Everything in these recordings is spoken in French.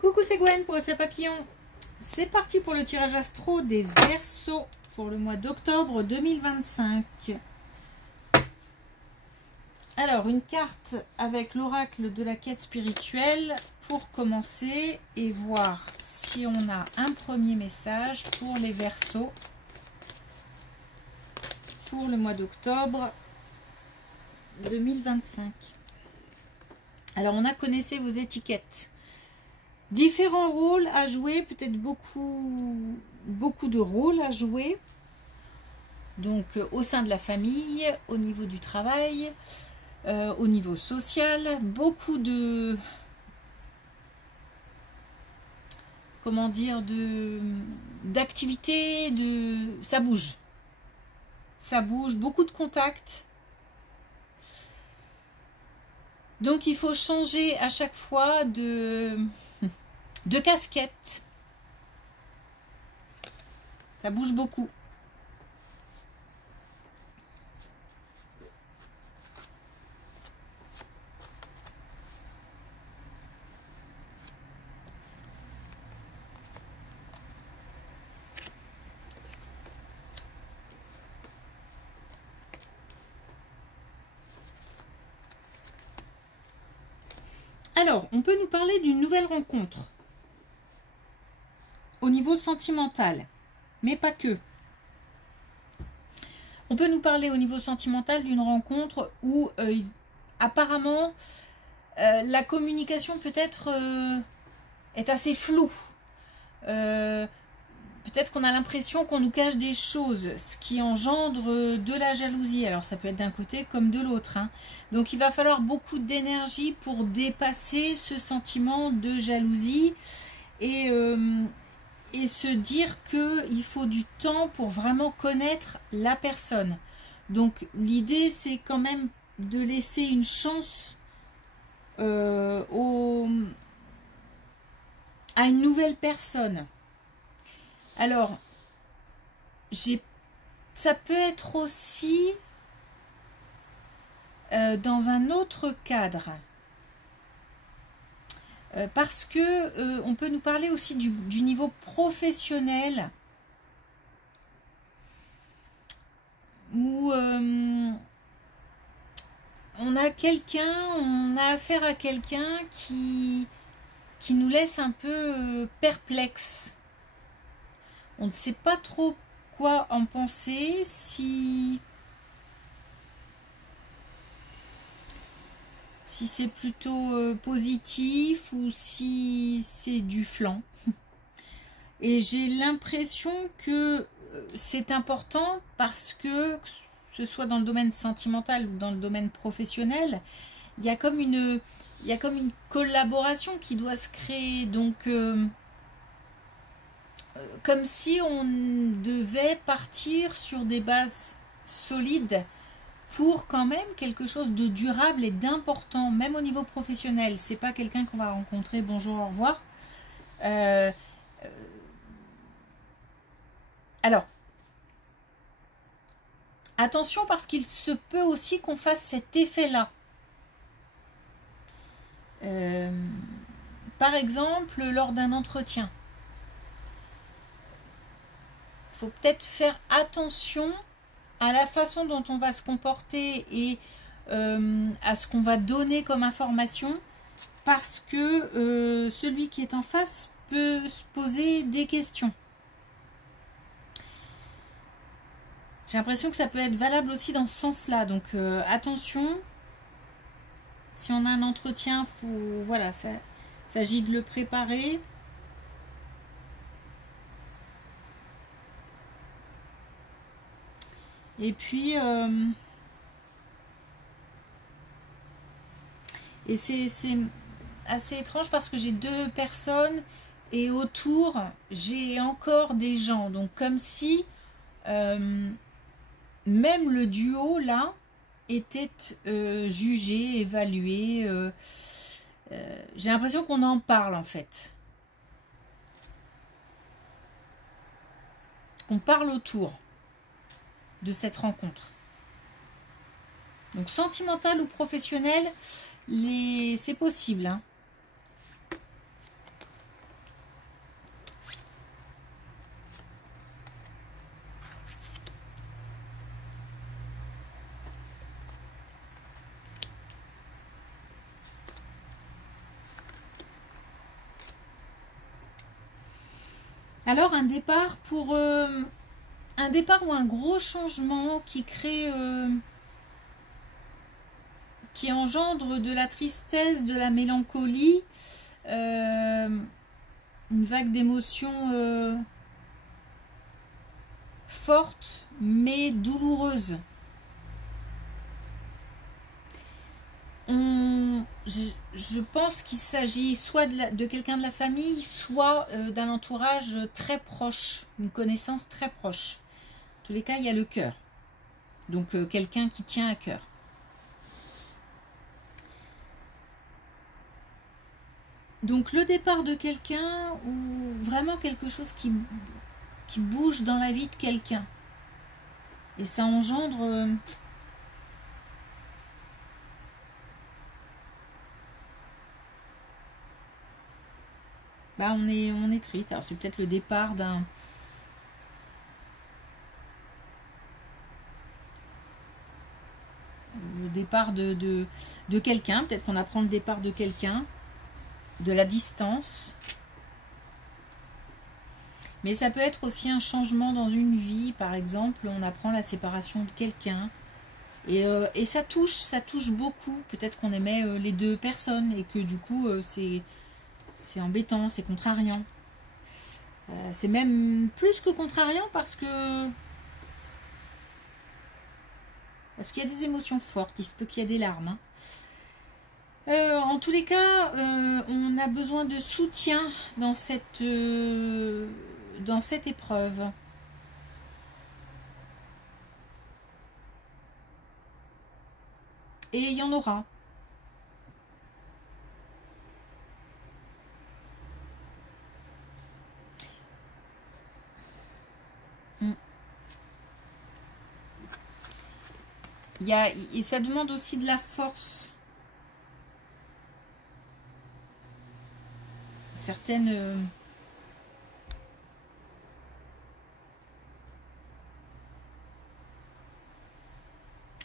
Coucou, c'est Gwen pour Effet Papillon. C'est parti pour le tirage astro des Verseaux pour le mois d'octobre 2025. Alors, une carte avec l'oracle de la quête spirituelle pour commencer et voir si on a un premier message pour les Verseaux pour le mois d'octobre 2025. Alors, on a connaissez vos étiquettes. Différents rôles à jouer, peut-être beaucoup de rôles à jouer. Donc au sein de la famille, au niveau du travail, au niveau social, beaucoup de, comment dire, d'activités, ça bouge. Ça bouge, beaucoup de contacts. Donc il faut changer à chaque fois de casquette. Ça bouge beaucoup. Alors, on peut nous parler d'une nouvelle rencontre au niveau sentimental, mais pas que. On peut nous parler au niveau sentimental d'une rencontre où apparemment la communication peut-être est assez floue. Peut-être qu'on a l'impression qu'on nous cache des choses, ce qui engendre de la jalousie. Alors ça peut être d'un côté comme de l'autre, hein. Donc il va falloir beaucoup d'énergie pour dépasser ce sentiment de jalousie et se dire qu'il faut du temps pour vraiment connaître la personne. Donc l'idée c'est quand même de laisser une chance à une nouvelle personne. Alors, ça peut être aussi dans un autre cadre. Parce que on peut nous parler aussi du niveau professionnel où on a affaire à quelqu'un qui nous laisse un peu perplexe. On ne sait pas trop quoi en penser, si c'est plutôt positif ou si c'est du flan. Et j'ai l'impression que c'est important parce que ce soit dans le domaine sentimental ou dans le domaine professionnel, il y a comme une collaboration qui doit se créer. Donc comme si on devait partir sur des bases solides pour quand même quelque chose de durable et d'important, même au niveau professionnel. C'est pas quelqu'un qu'on va rencontrer, bonjour, au revoir. Alors, attention parce qu'il se peut aussi qu'on fasse cet effet-là. Par exemple, lors d'un entretien. Il faut peut-être faire attention à la façon dont on va se comporter et à ce qu'on va donner comme information, parce que celui qui est en face peut se poser des questions. J'ai l'impression que ça peut être valable aussi dans ce sens-là, donc attention, si on a un entretien, voilà, ça s'agit de le préparer. Et puis, et c'est assez étrange parce que j'ai deux personnes et autour, j'ai encore des gens. Donc, comme si même le duo, là, était jugé, évalué. J'ai l'impression qu'on en parle, en fait. Qu'on parle autour de cette rencontre. Donc sentimental ou professionnel, c'est possible, hein. Alors un départ pour un départ ou un gros changement qui crée, qui engendre de la tristesse, de la mélancolie, une vague d'émotions forte mais douloureuse. Je pense qu'il s'agit soit de quelqu'un de la famille, soit d'un entourage très proche, une connaissance très proche. En tous les cas, il y a le cœur. Donc quelqu'un qui tient à cœur. Donc le départ de quelqu'un ou vraiment quelque chose qui bouge dans la vie de quelqu'un. Et ça engendre... on est triste. Alors c'est peut-être le départ d'un... Le départ de quelqu'un. Peut-être qu'on apprend le départ de quelqu'un. De la distance. Mais ça peut être aussi un changement dans une vie. Par exemple, on apprend la séparation de quelqu'un. Et ça touche beaucoup. Peut-être qu'on aimait les deux personnes. Et que du coup, c'est embêtant, c'est contrariant. C'est même plus que contrariant parce qu'il y a des émotions fortes. Il se peut qu'il y ait des larmes. En tous les cas, on a besoin de soutien dans cette épreuve. Et il y en aura. Et ça demande aussi de la force. Certaines...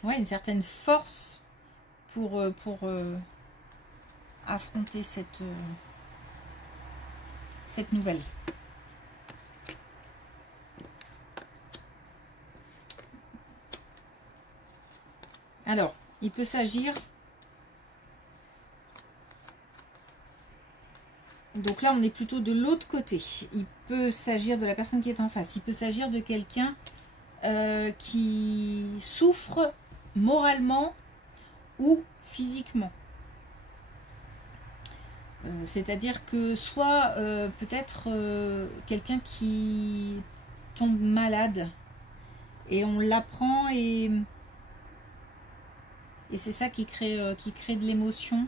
ouais, une certaine force pour affronter cette nouvelle. Alors, il peut s'agir... Donc là, on est plutôt de l'autre côté. Il peut s'agir de la personne qui est en face. Il peut s'agir de quelqu'un qui souffre moralement ou physiquement. C'est-à-dire que soit peut-être quelqu'un qui tombe malade et on l'apprend et c'est ça qui crée de l'émotion.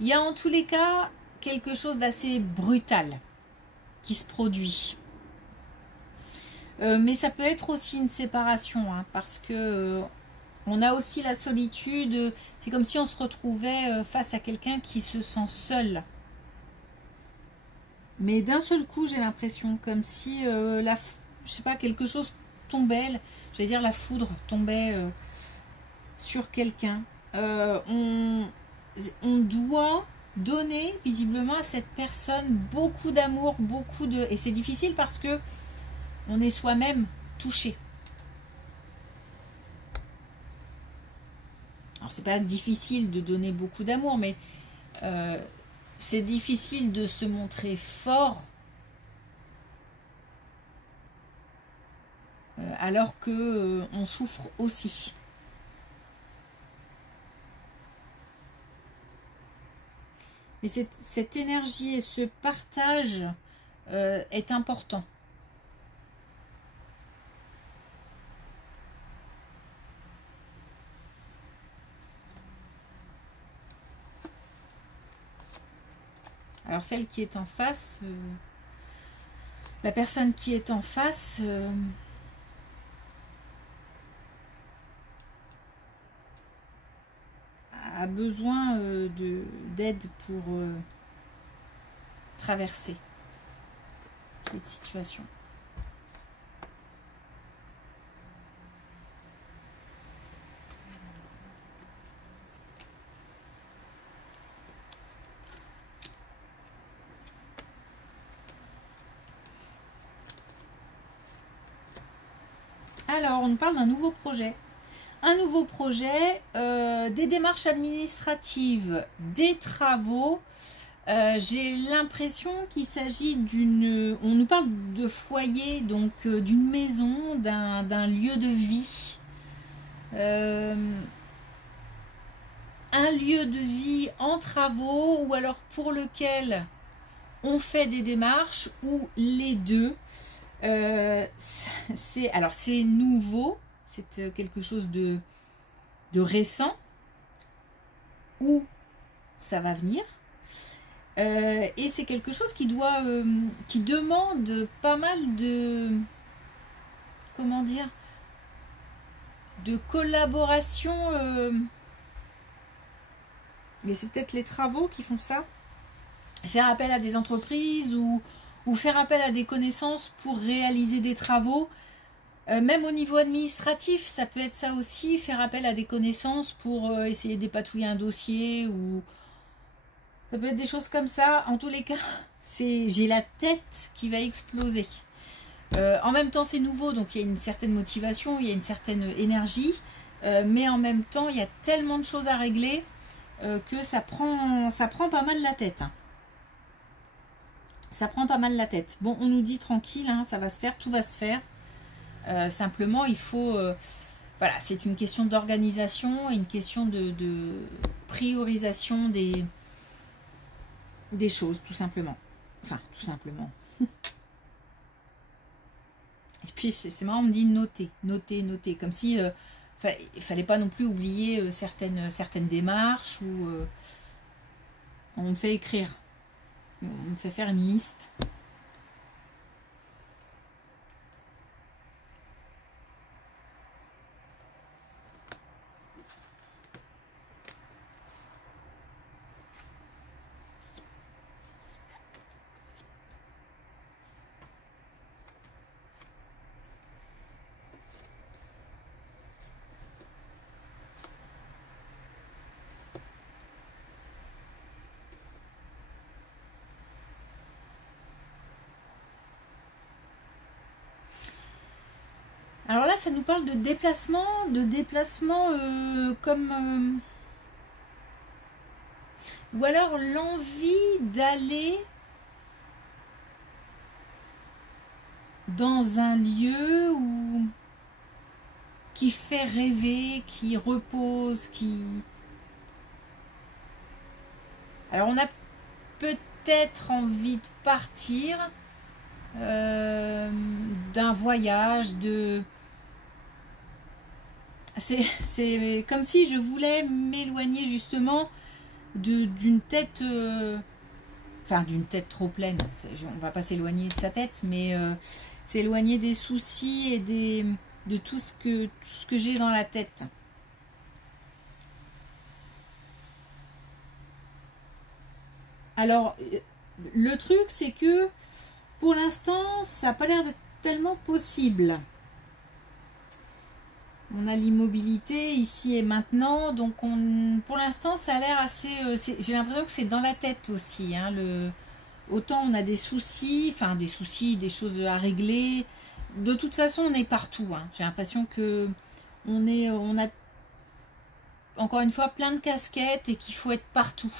Il y a en tous les cas quelque chose d'assez brutal qui se produit. Mais ça peut être aussi une séparation, hein, parce que on a aussi la solitude. C'est comme si on se retrouvait face à quelqu'un qui se sent seul. Mais d'un seul coup, j'ai l'impression comme si je sais pas, quelque chose tombait, j'allais dire la foudre tombait sur quelqu'un. On doit donner visiblement à cette personne beaucoup d'amour, et c'est difficile parce que on est soi-même touché. Alors c'est pas difficile de donner beaucoup d'amour, mais c'est difficile de se montrer fort alors que on souffre aussi. Mais cette énergie et ce partage est important. Alors celle qui est en face, la personne qui est en face, a besoin d'aide pour traverser cette situation. Alors, on nous parle d'un nouveau projet. Un nouveau projet, des démarches administratives, des travaux. J'ai l'impression qu'il s'agit d'une... On nous parle de foyer, donc d'une maison, d'un lieu de vie. Un lieu de vie en travaux ou alors pour lequel on fait des démarches ou les deux. Alors c'est nouveau, c'est quelque chose de récent ou ça va venir. Et c'est quelque chose qui demande pas mal de, comment dire, de collaboration. Mais c'est peut-être les travaux qui font ça. Faire appel à des entreprises ou faire appel à des connaissances pour réaliser des travaux. Même au niveau administratif, ça peut être ça aussi. Faire appel à des connaissances pour essayer de dépatouiller un dossier. Ou ça peut être des choses comme ça. En tous les cas, j'ai la tête qui va exploser. En même temps, c'est nouveau, donc il y a une certaine motivation, il y a une certaine énergie. Mais en même temps, il y a tellement de choses à régler. Que ça prend pas mal la tête. Hein. Ça prend pas mal la tête. Bon, on nous dit tranquille, hein, ça va se faire, tout va se faire. Simplement, il faut... voilà, c'est une question d'organisation et une question de priorisation des choses, tout simplement. Enfin, tout simplement. Et puis, c'est marrant, on me dit noter, noter, noter. Comme si... il fallait pas non plus oublier certaines démarches où on me fait écrire, on me fait faire une liste. Alors là, ça nous parle de déplacement comme... ou alors l'envie d'aller dans un lieu qui fait rêver, qui repose, qui... Alors on a peut-être envie de partir d'un voyage, c'est comme si je voulais m'éloigner justement d'une tête, enfin d'une tête trop pleine. On va pas s'éloigner de sa tête, mais s'éloigner des soucis et de tout ce que j'ai dans la tête. Alors, le truc, c'est que pour l'instant, ça n'a pas l'air d'être tellement possible. On a l'immobilité ici et maintenant, donc pour l'instant ça a l'air assez... j'ai l'impression que c'est dans la tête aussi. Hein, autant on a des soucis, des choses à régler. De toute façon, on est partout. Hein. J'ai l'impression que on a encore une fois plein de casquettes et qu'il faut être partout.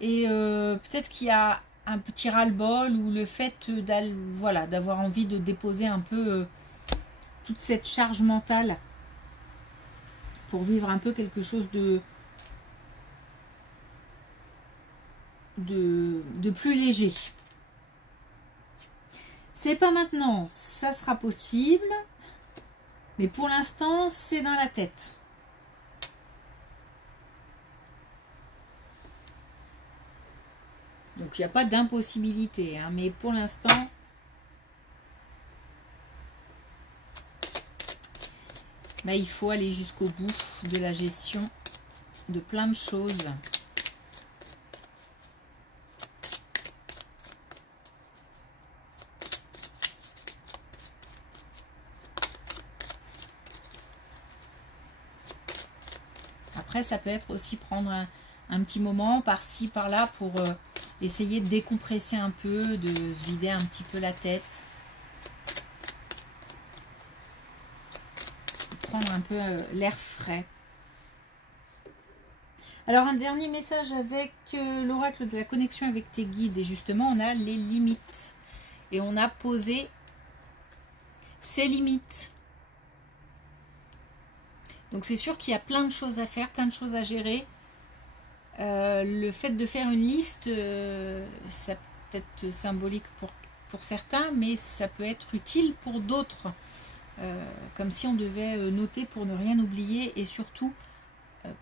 Et peut-être qu'il y a un petit ras-le-bol ou le fait d'avoir envie de déposer un peu toute cette charge mentale. Pour vivre un peu quelque chose de plus léger. C'est pas maintenant, ça sera possible, mais pour l'instant, c'est dans la tête. Donc, il n'y a pas d'impossibilité, hein, mais pour l'instant... Mais il faut aller jusqu'au bout de la gestion de plein de choses. Après, ça peut être aussi prendre un petit moment par-ci, par-là pour essayer de décompresser un peu, de se vider un petit peu la tête. prendre un peu l'air frais. Alors un dernier message avec l'oracle de la connexion avec tes guides. Et justement, on a les limites. Et on a posé ses limites. Donc c'est sûr qu'il y a plein de choses à faire, plein de choses à gérer. Le fait de faire une liste, ça peut être symbolique pour certains, mais ça peut être utile pour d'autres. Comme si on devait noter pour ne rien oublier et surtout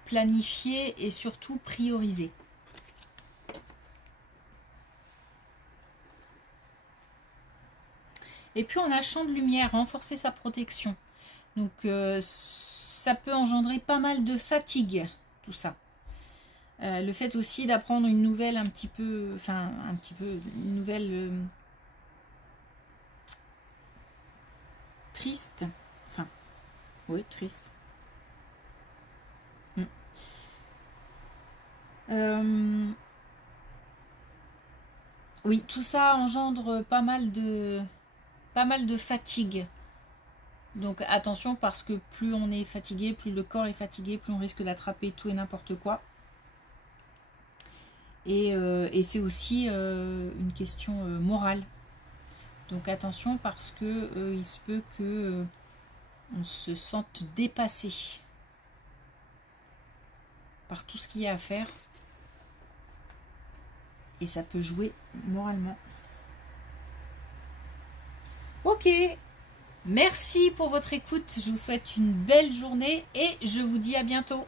planifier et surtout prioriser. Et puis on a champ de lumière, renforcer sa protection. Donc ça peut engendrer pas mal de fatigue, tout ça. Le fait aussi d'apprendre une nouvelle une nouvelle triste. Enfin, oui, triste. Oui, tout ça engendre pas mal de fatigue. Donc attention, parce que plus on est fatigué, plus le corps est fatigué, plus on risque d'attraper tout et n'importe quoi. Et c'est aussi une question morale. Donc attention, parce que il se peut que on se sente dépassé par tout ce qu'il y a à faire. Et ça peut jouer moralement. Ok, merci pour votre écoute. Je vous souhaite une belle journée et je vous dis à bientôt.